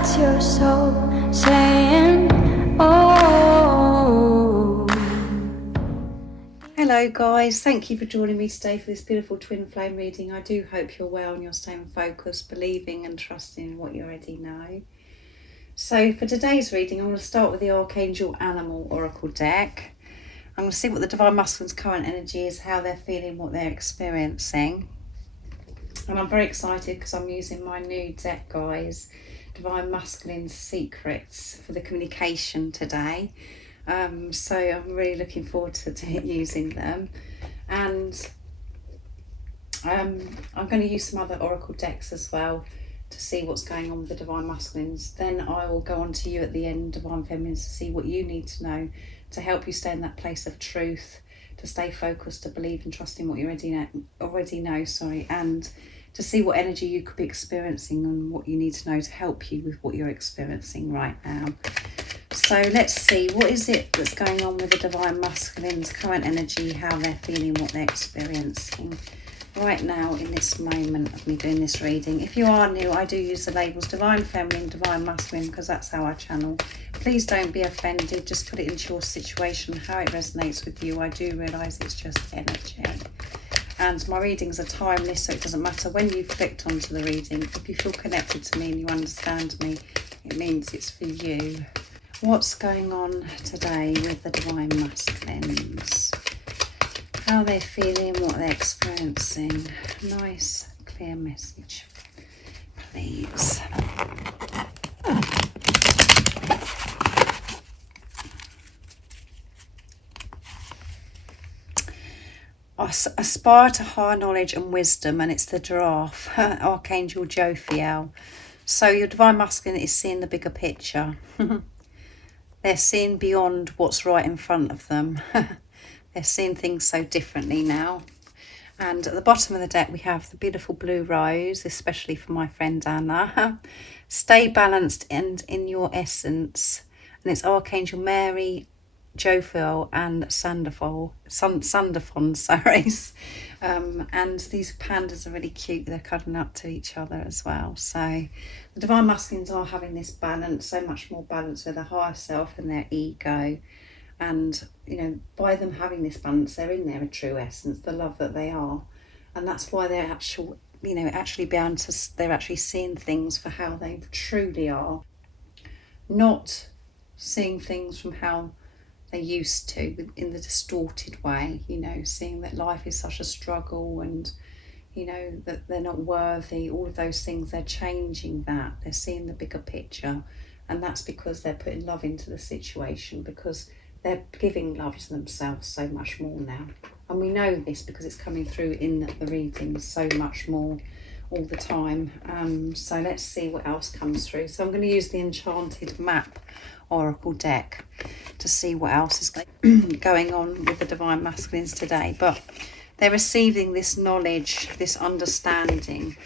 That's your soul saying, oh. Hello guys, thank you for joining me today for this beautiful twin flame reading. I do hope you're well and you're staying focused, believing and trusting in what you already know. So for today's reading, I'm going to start with the Archangel Animal Oracle deck. I'm going to see what the Divine Masculine's current energy is, how they're feeling, what they're experiencing. And I'm very excited because I'm using my new deck, guys, Divine Masculine Secrets, for the communication today. So I'm really looking forward to using them. And I'm going to use some other Oracle decks as well to see what's going on with the Divine Masculines. Then I will go on to you at the end, Divine Feminines, to see what you need to know to help you stay in that place of truth, to stay focused, to believe and trust in what you already know, and to see what energy you could be experiencing and what you need to know to help you with what you're experiencing right now. So let's see, what is it that's going on with the Divine Masculine's current energy, how they're feeling, what they're experiencing right now in this moment of me doing this reading. If you are new, I do use the labels Divine Feminine, Divine Masculine, because that's how I channel. Please don't be offended, just put it into your situation, how it resonates with you. I do realise it's just energy. And my readings are timeless, so it doesn't matter when you've clicked onto the reading. If you feel connected to me and you understand me, it means it's for you. What's going on today with the Divine Masculines? How they're feeling, what they're experiencing. Nice, clear message, please. Aspire to higher knowledge and wisdom, and it's the giraffe, Archangel Jophiel. So your Divine Masculine is seeing the bigger picture. They're seeing beyond what's right in front of them. They're seeing things so differently now. And at the bottom of the deck, we have the beautiful blue rose, especially for my friend Anna. Stay balanced and in your essence. And it's Archangel Mary, Jophiel and Sandalphon, sorry. And these pandas are really cute. They're cuddling up to each other as well. So the Divine Masculines are having this balance, so much more balance with their higher self and their ego. And, you know, by them having this balance, they're in their true essence, the love that they are. And that's why they're they're actually seeing things for how they truly are. Not seeing things from how they used to, in the distorted way, you know, seeing that life is such a struggle and, you know, that they're not worthy, all of those things. They're changing that. They're seeing the bigger picture. And that's because they're putting love into the situation, because they're giving love to themselves so much more now. And we know this because it's coming through in the readings so much more all the time. So let's see what else comes through. So I'm going to use the Enchanted Map Oracle deck to see what else is going on with the Divine Masculines today. But they're receiving this knowledge, this understanding.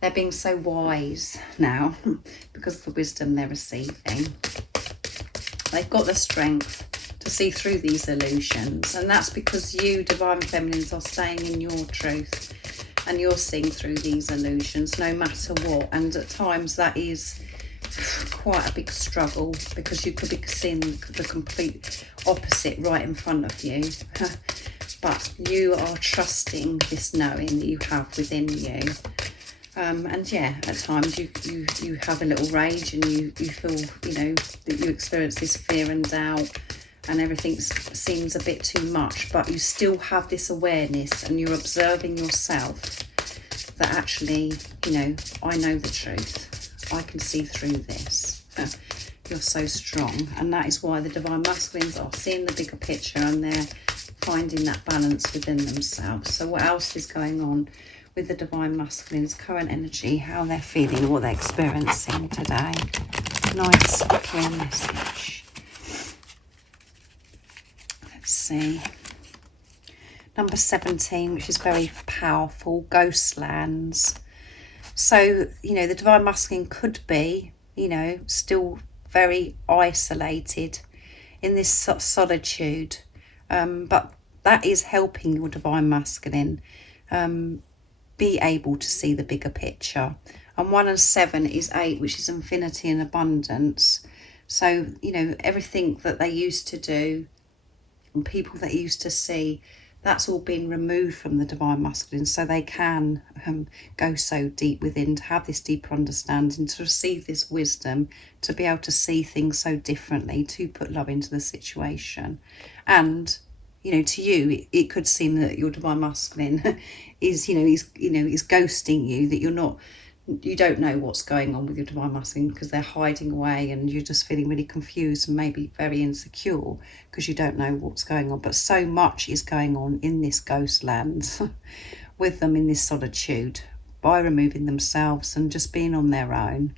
They're being so wise now because of the wisdom they're receiving. They've got the strength to see through these illusions, and that's because you, Divine Feminines, are staying in your truth and you're seeing through these illusions no matter what. And at times that is quite a big struggle, because you could be seeing the complete opposite right in front of you. But you are trusting this knowing that you have within you. And yeah, at times you have a little rage and you feel, you know, that you experience this fear and doubt and everything seems a bit too much, but you still have this awareness and you're observing yourself that actually, you know, I know the truth. I can see through this. You're so strong. And that is why the Divine Masculines are seeing the bigger picture and they're finding that balance within themselves. So what else is going on with the Divine Masculines' current energy, how they're feeling, what they're experiencing today? Nice, clear message. Let's see. Number 17, which is very powerful, Ghostlands. So, you know, the Divine Masculine could be, you know, still very isolated in this solitude. But that is helping your Divine Masculine be able to see the bigger picture And 1 and 7 is 8, which is infinity and abundance. So, you know, everything that they used to do and people that used to see, that's all been removed from the divine masculine, so they can go so deep within, to have this deeper understanding, to receive this wisdom, to be able to see things so differently, to put love into the situation. And, you know, to you, it could seem that your divine masculine is, is ghosting you, that you don't know what's going on with your divine masculine because they're hiding away, and you're just feeling really confused and maybe very insecure because you don't know what's going on. But so much is going on in this ghost land with them in this solitude, by removing themselves and just being on their own.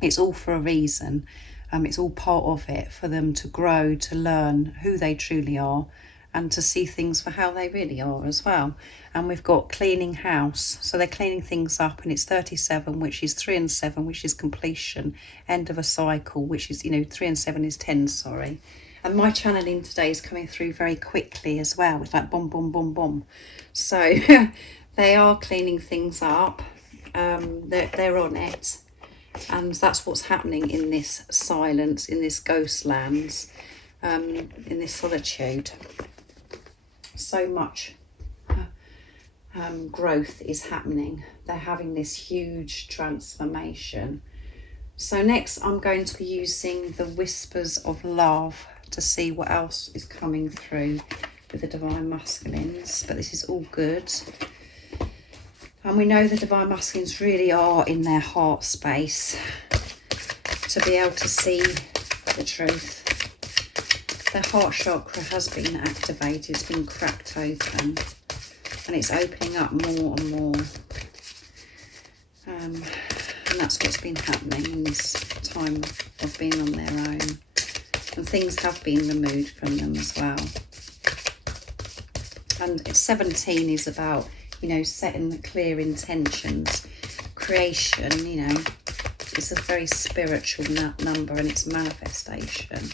It's all for a reason. It's all part of it, for them to grow, to learn who they truly are, and to see things for how they really are as well. And we've got cleaning house, so they're cleaning things up, and it's 37, which is 3 and 7, which is completion, end of a cycle, which is, 3 and 7 is 10, sorry. And my channeling today is coming through very quickly as well. It's like boom, boom, boom, boom. So they are cleaning things up. They're on it. And that's what's happening in this silence, in this ghost lands, in this solitude. So much growth is happening. They're having this huge transformation. So next I'm going to be using the whispers of love to see what else is coming through with the divine masculines. But this is all good. And we know the divine masculines really are in their heart space to be able to see the truth. Their heart chakra has been activated, it's been cracked open, and it's opening up more and more. And that's what's been happening in this time of being on their own. And things have been removed from them as well. And 17 is about, setting the clear intentions, creation, it's a very spiritual number, and it's manifestation.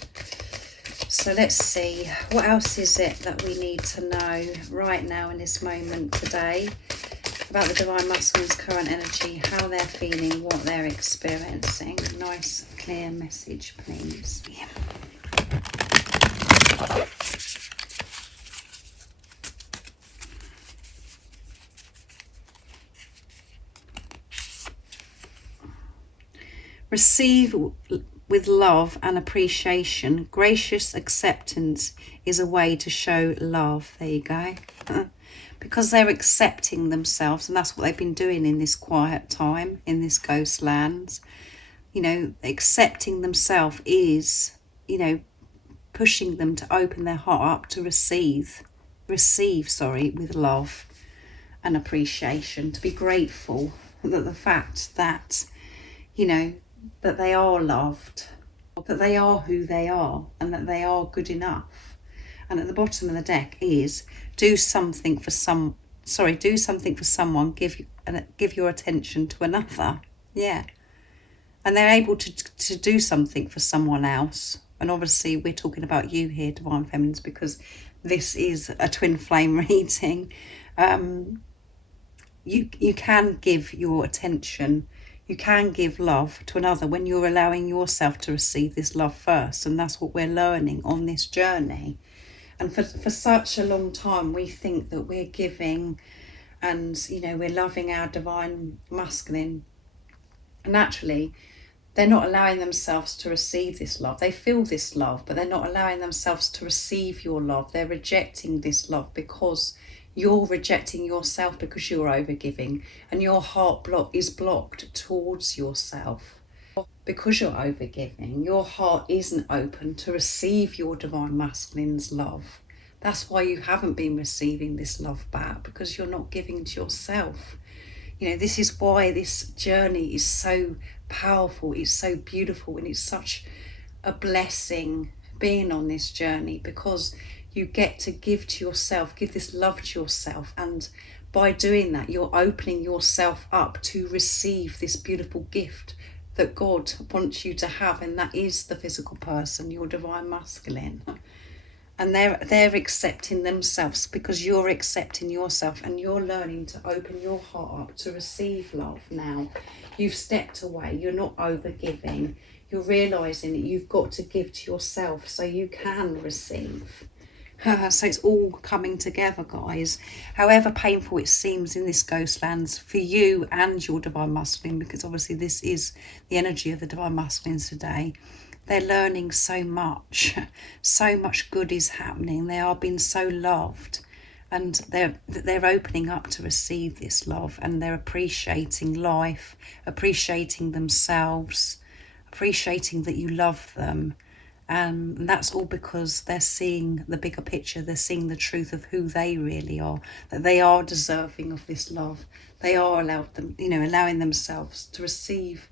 So let's see, what else is it that we need to know right now in this moment today about the divine masculine's current energy, how they're feeling, what they're experiencing. Nice clear message, please. Receive with love and appreciation. Gracious acceptance is a way to show love. There you go. Because they're accepting themselves, and that's what they've been doing in this quiet time, in this ghost land. Accepting themselves is, pushing them to open their heart up to receive with love and appreciation, to be grateful that the fact that, that they are loved, that they are who they are, and that they are good enough. And at the bottom of the deck is do something for someone, give your attention to another. Yeah. And they're able to do something for someone else. And obviously we're talking about you here, Divine Feminines, because this is a twin flame reading. You can give your attention, you can give love to another when you're allowing yourself to receive this love first. And that's what we're learning on this journey. And for such a long time, we think that we're giving and, we're loving our divine masculine. And actually, they're not allowing themselves to receive this love. They feel this love, but they're not allowing themselves to receive your love. They're rejecting this love because you're rejecting yourself, because you're overgiving, and your heart is blocked towards yourself. Because you're overgiving, your heart isn't open to receive your divine masculine's love. That's why you haven't been receiving this love back, because you're not giving to yourself. This is why this journey is so powerful, it's so beautiful, and it's such a blessing being on this journey, because you get to give to yourself, give this love to yourself, and by doing that you're opening yourself up to receive this beautiful gift that God wants you to have, and that is the physical person, your divine masculine. And they're accepting themselves because you're accepting yourself, and you're learning to open your heart up to receive love now. You've stepped away. You're not over giving. You're realising that you've got to give to yourself so you can receive. So it's all coming together, guys. However painful it seems in this Ghostlands for you and your Divine Masculine, because obviously this is the energy of the Divine Masculines today. They're learning so much. So much good is happening. They are being so loved, and they're opening up to receive this love, and they're appreciating life, appreciating themselves, appreciating that you love them. And that's all because they're seeing the bigger picture. They're seeing the truth of who they really are, that they are deserving of this love. They are allowing themselves to receive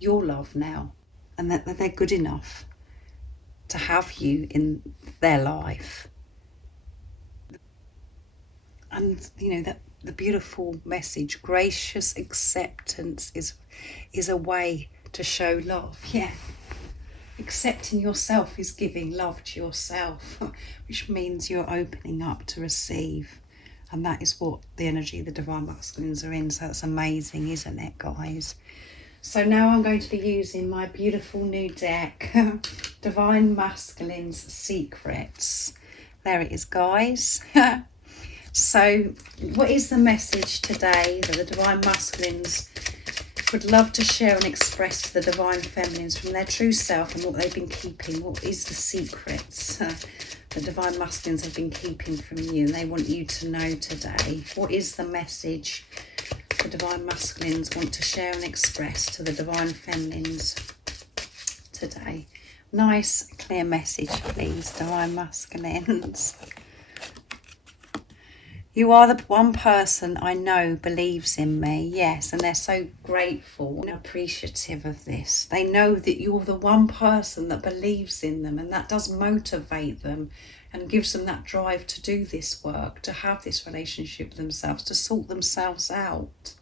your love now, and that they're good enough to have you in their life. And that the beautiful message, gracious acceptance is a way to show love. Yeah. Accepting yourself is giving love to yourself, which means you're opening up to receive. And that is what the energy of the Divine Masculines are in. So that's amazing, isn't it, guys? So now I'm going to be using my beautiful new deck, Divine Masculines Secrets. There it is, guys. So what is the message today that the Divine Masculines would love to share and express to the Divine Feminines from their true self, and what they've been keeping? What is the secrets the Divine Masculines have been keeping from you, and they want you to know today? What is the message the Divine Masculines want to share and express to the Divine Feminines today? Nice, clear message, please, Divine Masculines. You are the one person I know believes in me. Yes, and they're so grateful and appreciative of this. They know that you're the one person that believes in them, and that does motivate them and gives them that drive to do this work, to have this relationship with themselves, to sort themselves out,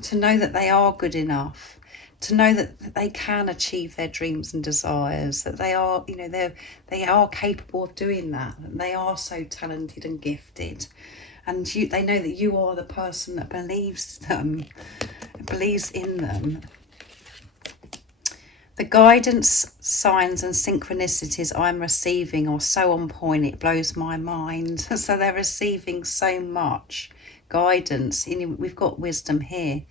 to know that they are good enough, to know that they can achieve their dreams and desires, that they are, they are capable of doing that, and they are so talented and gifted. And they know that you are the person that believes in them. The guidance, signs and synchronicities I'm receiving are so on point, it blows my mind. So they're receiving so much guidance. We've got wisdom here.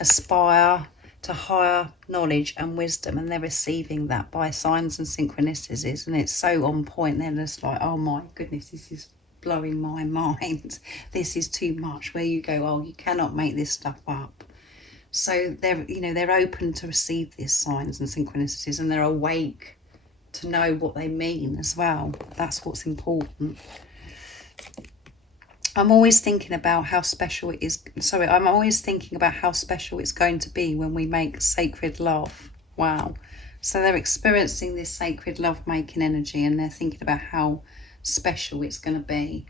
Aspire to higher knowledge and wisdom, and they're receiving that by signs and synchronicities, and it's so on point. They're just like, oh my goodness, this is blowing my mind. This is too much. Where you go, oh, you cannot make this stuff up. So they're open to receive these signs and synchronicities, and they're awake to know what they mean as well. That's what's important. I'm always thinking about how special it is. I'm always thinking about how special it's going to be when we make sacred love. Wow. So they're experiencing this sacred love-making energy, and they're thinking about how special it's going to be.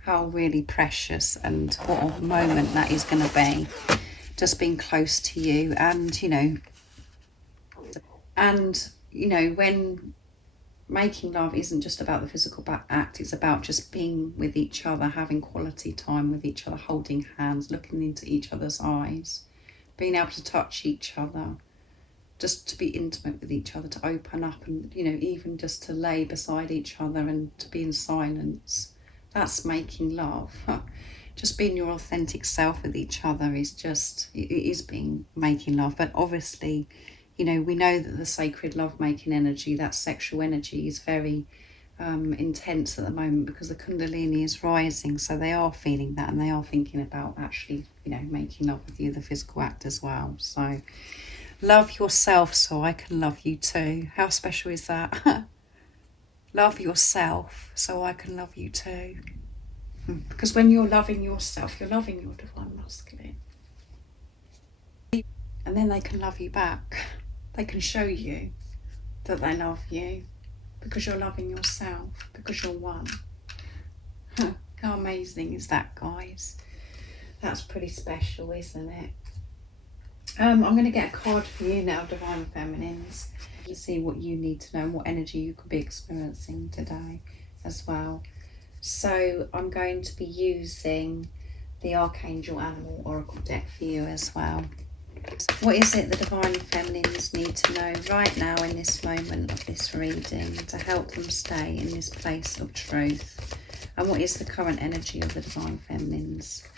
How really precious, and what a moment that is going to be. Just being close to you, and, when making love isn't just about the physical act, it's about just being with each other, having quality time with each other, holding hands, looking into each other's eyes, being able to touch each other, just to be intimate with each other, to open up, and even just to lay beside each other and to be in silence. That's making love. Just being your authentic self with each other is being making love. But obviously, we know that the sacred love-making energy, that sexual energy, is very intense at the moment because the Kundalini is rising. So they are feeling that, and they are thinking about actually, making love with you, the physical act as well. So love yourself so I can love you too. How special is that? Love yourself so I can love you too. Because when you're loving yourself, you're loving your Divine Masculine. And then they can love you back. They can show you that they love you because you're loving yourself, because you're one. How amazing is that, guys? That's pretty special, isn't it? I'm going to get a card for you now, Divine Feminines. to see what you need to know and what energy you could be experiencing today as well. So I'm going to be using the Archangel Animal Oracle deck for you as well. What is it the Divine Feminines need to know right now in this moment of this reading to help them stay in this place of truth? And what is the current energy of the Divine Feminines?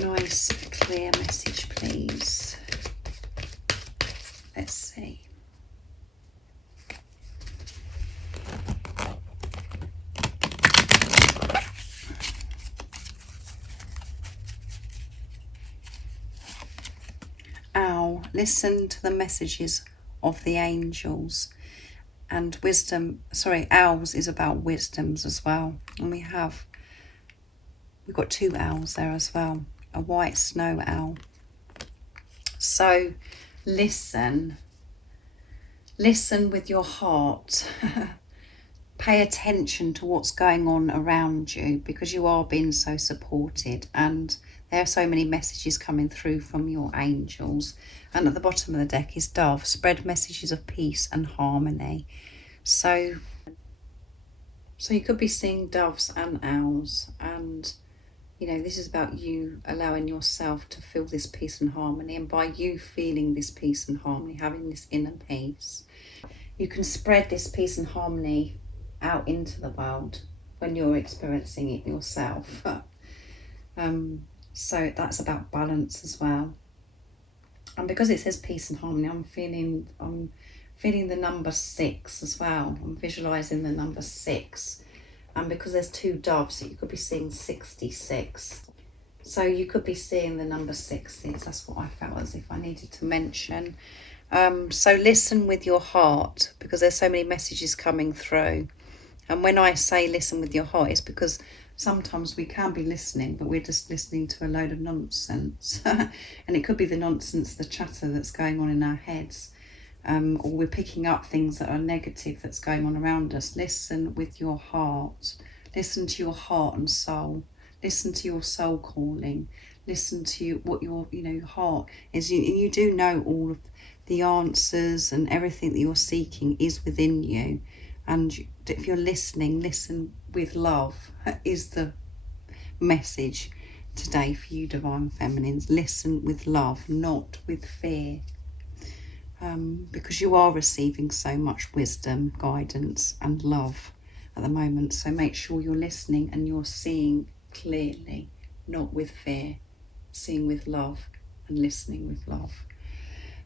Nice, clear message, please. Let's see. Owl, listen to the messages of the angels. And wisdom, owls is about wisdoms as well. And we've got two owls there as well. A white snow owl. So listen with your heart. Pay attention to what's going on around you, because you are being so supported, and there are so many messages coming through from your angels. And at the bottom of the deck is Dove, spread messages of peace and harmony. So you could be seeing doves and owls, and this is about you allowing yourself to feel this peace and harmony. And by you feeling this peace and harmony, having this inner peace, you can spread this peace and harmony out into the world when you're experiencing it yourself. So that's about balance as well. And because it says peace and harmony, I'm feeling the number 6 as well. I'm visualizing the number 6. And because there's two doves, you could be seeing 66. So you could be seeing the number 6. That's what I felt as if I needed to mention. So listen with your heart, because there's so many messages coming through. And when I say listen with your heart, it's because sometimes we can be listening, but we're just listening to a load of nonsense. And it could be the nonsense, the chatter that's going on in our heads. Or we're picking up things that are negative that's going on around us. Listen with your heart. Listen to your heart and soul. Listen to your soul calling. Listen to what your heart is. You do know all of the answers, and everything that you're seeking is within you. And if you're listening, listen with love is the message today for you, Divine Feminines. Listen with love, not with fear. Because you are receiving so much wisdom, guidance and love at the moment. So make sure you're listening and you're seeing clearly, not with fear, seeing with love and listening with love.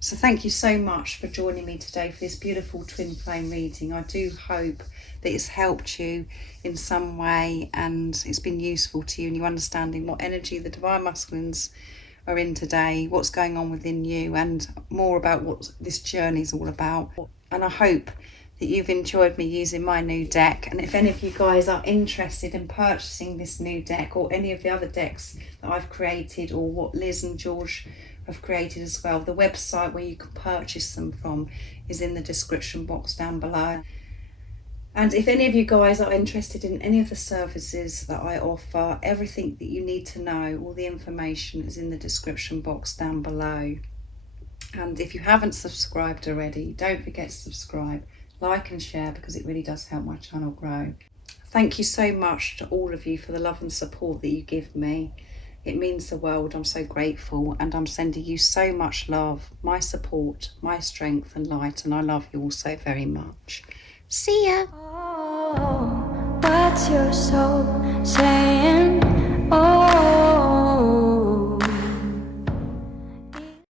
So thank you so much for joining me today for this beautiful twin flame reading. I do hope that it's helped you in some way and it's been useful to you in you understanding what energy the Divine Masculines are in today, what's going on within you, and more about what this journey is all about. And I hope that you've enjoyed me using my new deck. And if any of you guys are interested in purchasing this new deck, or any of the other decks that I've created, or what Liz and George have created as well, the website where you can purchase them from is in the description box down below. And if any of you guys are interested in any of the services that I offer, everything that you need to know, all the information is in the description box down below. And if you haven't subscribed already, don't forget to subscribe, like and share, because it really does help my channel grow. Thank you so much to all of you for the love and support that you give me. It means the world. I'm so grateful, and I'm sending you so much love, my support, my strength and light, and I love you all so very much. See ya. Oh, what's your soul saying? Oh.